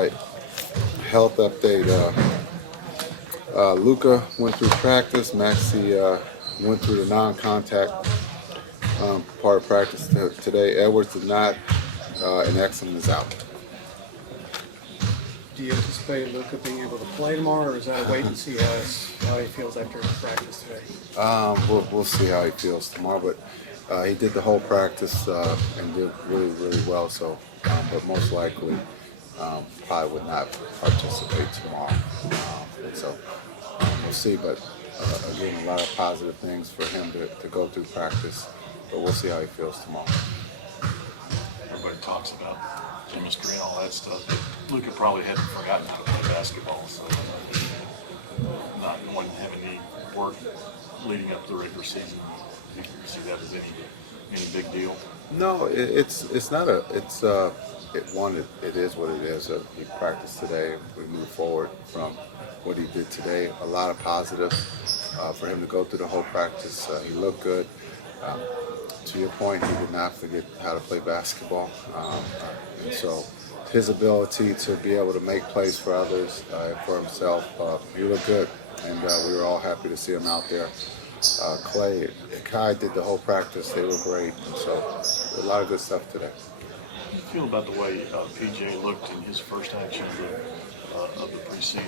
right. Health update. Luka went through practice. Maxi went through the non-contact part of practice today. Edwards did not, and Exum is out. Do you anticipate Luka being able to play tomorrow, or is that a wait and see how he feels after practice today? We'll see how he feels tomorrow, but he did the whole practice and did really, really well. So, but most likely probably would not participate tomorrow. So we'll see. But again, a lot of positive things for him to go through practice. But we'll see how he feels tomorrow. Everybody talks about chemistry and all that stuff. Luka probably hadn't forgotten how to play basketball, so not wasn't having any work leading up to the regular season. You can see that as any big deal. No, it's not a it is what it is. He practiced today. We move forward from what he did today. A lot of positive for him to go through the whole practice. He looked good. To your point, he did not forget how to play basketball, and so his ability to be able to make plays for others and for himself, he looked good, and we were all happy to see him out there. Clay and Kai did the whole practice. They were great, and so a lot of good stuff today. How do you feel about the way PJ looked in his first action of the preseason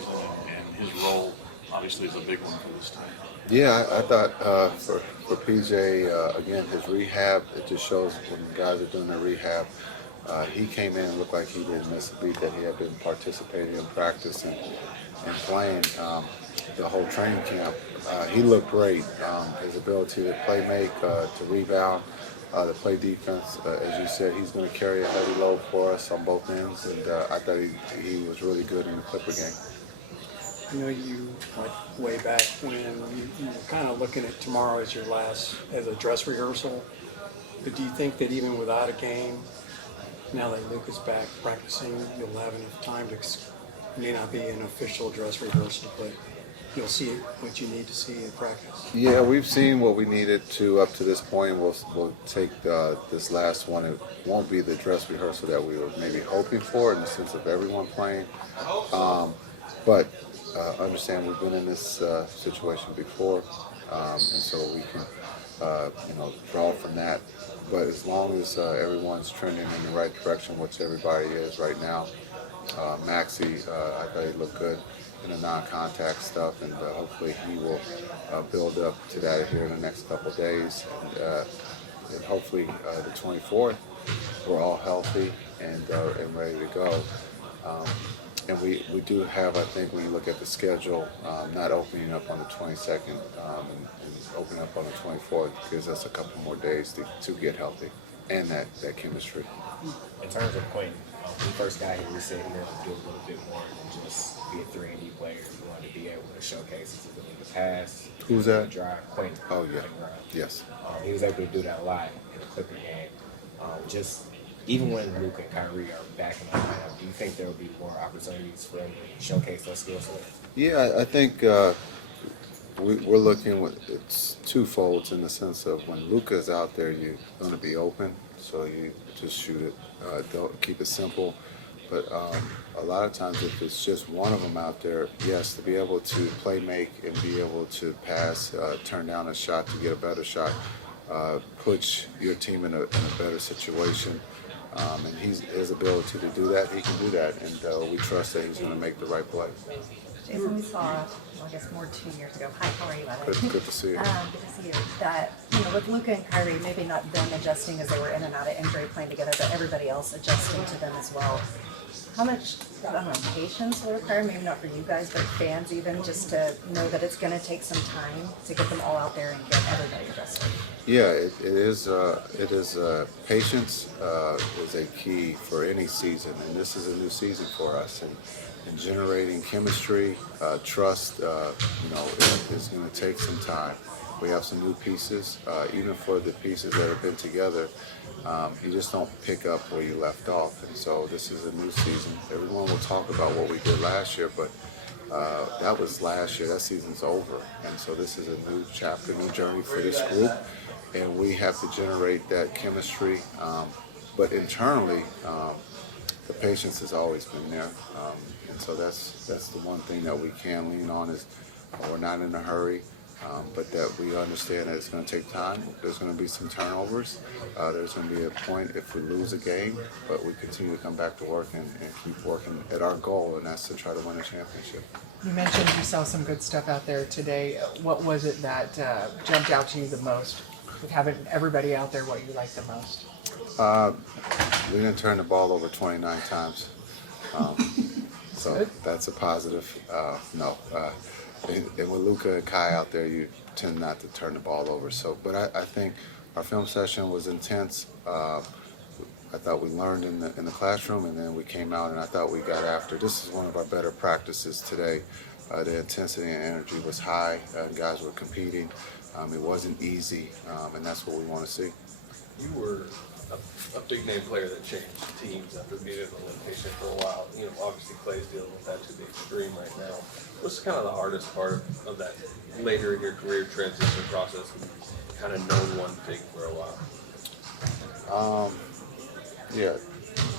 and his role? Obviously, is a big one for this team. Yeah, I thought for PJ, again, his rehab, it just shows when guys are doing their rehab, he came in and looked like he didn't miss a beat, that he had been participating in practice and playing the whole training camp. He looked great. His ability to play make, to rebound, to play defense. As you said, he's going to carry a heavy load for us on both ends, and I thought he was really good in the Clipper game. I know you went way back when you were kind of looking at tomorrow as your last, as a dress rehearsal. But do you think that even without a game, now that Luka's back practicing, you'll have enough time to, it may not be an official dress rehearsal, but you'll see what you need to see in practice? Yeah, we've seen what we needed to up to this point. We'll take this last one. It won't be the dress rehearsal that we were maybe hoping for in the sense of everyone playing. But understand we've been in this situation before, and so we can draw from that. But as long as everyone's trending in the right direction, which everybody is right now, Maxi, I thought he looked good in the non-contact stuff, and hopefully he will build up to that here in the next couple of days. And hopefully the 24th, we're all healthy and ready to go. And we do have, I think, when you look at the schedule, not opening up on the 22nd and opening up on the 24th, gives us a couple more days to get healthy and that chemistry. In terms of Quentin, when we first got here, we said he wanted to do a little bit more than just be a 3-and-D player. He wanted to be able to showcase his ability to pass. Who's that? Drive. Quentin. Oh, yeah. Yes. He was able to do that a lot in the Clipper game. Even when Luka and Kyrie are back in the lineup, do you think there will be more opportunities for him to showcase those skill sets? Yeah, I think we're looking with it's twofold in the sense of when Luka's out there, you're going to be open, so you just shoot it. Don't keep it simple. But a lot of times, if it's just one of them out there, yes, to be able to play make and be able to pass, turn down a shot to get a better shot, puts your team in a better situation. And his ability to do that, he can do that, and we trust that he's going to make the right play. Jason, we saw, I guess more 2 years ago. Hi, how are you, by the way? Good to see you. Good to see you. That, with Luka and Kyrie, maybe not them adjusting as they were in and out of injury playing together, but everybody else adjusting to them as well. How much, I don't know, patience will require, maybe not for you guys, but fans even, just to know that it's going to take some time to get them all out there and get everybody adjusted? Yeah, it is. Patience is a key for any season, and this is a new season for us. And generating chemistry, trust, is going to take some time. We have some new pieces, even for the pieces that have been together. You just don't pick up where you left off, and so this is a new season. Everyone will talk about what we did last year, but that was last year. That season's over, and so this is a new chapter, new journey for this group, and we have to generate that chemistry. But internally, the patience has always been there, and so that's the one thing that we can lean on is we're not in a hurry. But that we understand that it's going to take time. There's going to be some turnovers. There's going to be a point if we lose a game, but we continue to come back to work and keep working at our goal, and that's to try to win a championship. You mentioned you saw some good stuff out there today. What was it that jumped out to you the most? With having everybody out there, what you liked the most? We didn't turn the ball over 29 times, so that's a positive. And with Luka and Kai out there, you tend not to turn the ball over. So, but I think our film session was intense. I thought we learned in the classroom, and then we came out and I thought we got after. This is one of our better practices today. The intensity and energy was high. Guys were competing. It wasn't easy, and that's what we want to see. You were a big name player that changed teams after being in the location for a while. You know, obviously Clay's dealing with that to the extreme right now. What's kind of the hardest part of that later in your career transition process when you've kind of known one thing for a while? Yeah,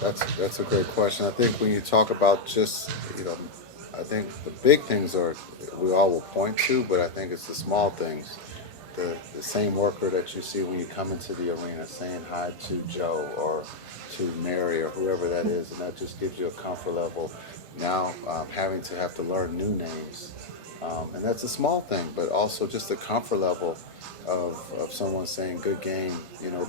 that's a great question. I think when you talk about just, I think the big things are we all will point to, but I think it's the small things. The same worker that you see when you come into the arena saying hi to Joe or to Mary or whoever that is, and that just gives you a comfort level. Now having to have to learn new names, and that's a small thing, but also just the comfort level of someone saying good game,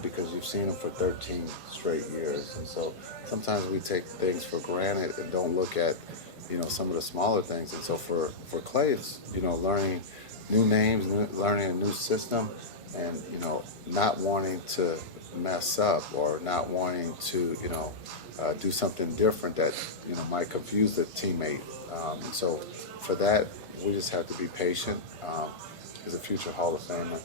because you've seen them for 13 straight years. And so sometimes we take things for granted and don't look at, some of the smaller things. And so for Clay, it's, learning new names, learning a new system, and, not wanting to mess up or not wanting to, do something different that, might confuse the teammate. And so for that, we just have to be patient. He's a future Hall of Famer.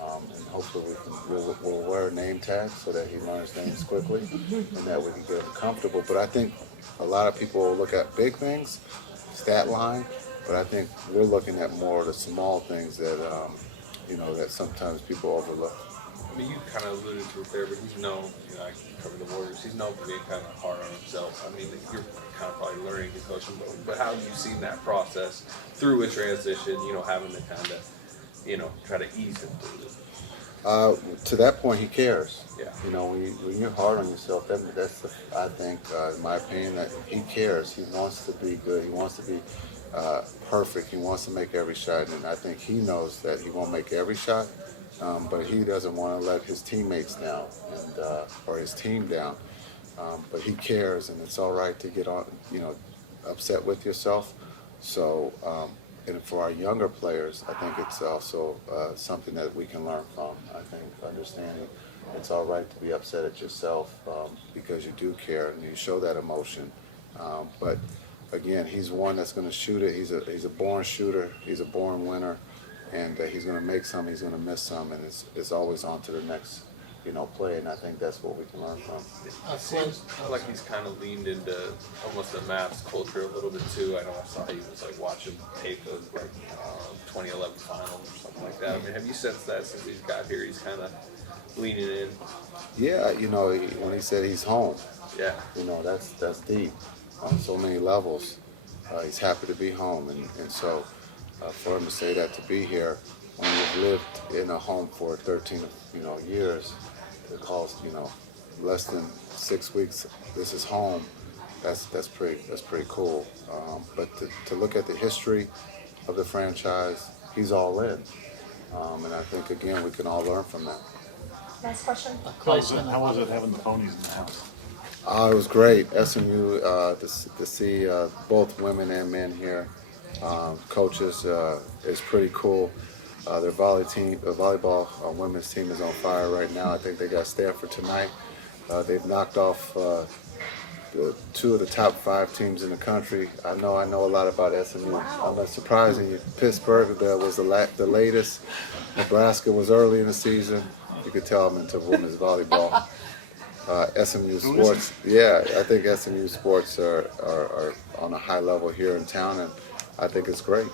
And hopefully we'll wear a name tag so that he learns names quickly and that we can get him comfortable. But I think a lot of people will look at big things, stat line, but I think we're looking at more of the small things that, that sometimes people overlook. I mean, you kind of alluded to it there, but he's known, I cover the Warriors, he's known for being kind of hard on himself. I mean, you're kind of probably learning to coach him, but how have you seen that process through a transition, having to kind of, try to ease him through it? To that point, he cares. Yeah. When you're hard on yourself, that's I think, in my opinion, that he cares. He wants to be good. He wants to be perfect. He wants to make every shot, and I think he knows that he won't make every shot, but he doesn't want to let his teammates down or his team down. But he cares, and it's all right to get on, upset with yourself. So. And for our younger players, I think it's also something that we can learn from. I think understanding it's all right to be upset at yourself because you do care and you show that emotion. But again, he's one that's going to shoot it. He's a born shooter. He's a born winner, and he's going to make some. He's going to miss some, and it's always on to the next play. And I think that's what we can learn from. It seems like he's kind of leaned into almost the Mavs culture a little bit too. I know I saw he was like watching tape of 2011 finals or something like that. I mean, have you sensed that since he's got here? He's kind of leaning in. Yeah, when he said he's home. Yeah. That's deep on so many levels. He's happy to be home, and so for him to say that, to be here when you've lived in a home for 13 years. It calls less than 6 weeks. This is home. That's pretty cool. But to look at the history of the franchise, he's all in, and I think again we can all learn from that. Next question. How was it having the ponies in the house? It was great. SMU to see both women and men here, coaches is pretty cool. Their volleyball women's team is on fire right now. I think they got Stanford tonight. They've knocked off two of the top 5 teams in the country. I know a lot about SMU. I'm not surprising you. Pittsburgh was the latest. Nebraska was early in the season. You could tell I'm into women's volleyball. SMU sports, yeah, I think SMU sports are on a high level here in town, and I think it's great.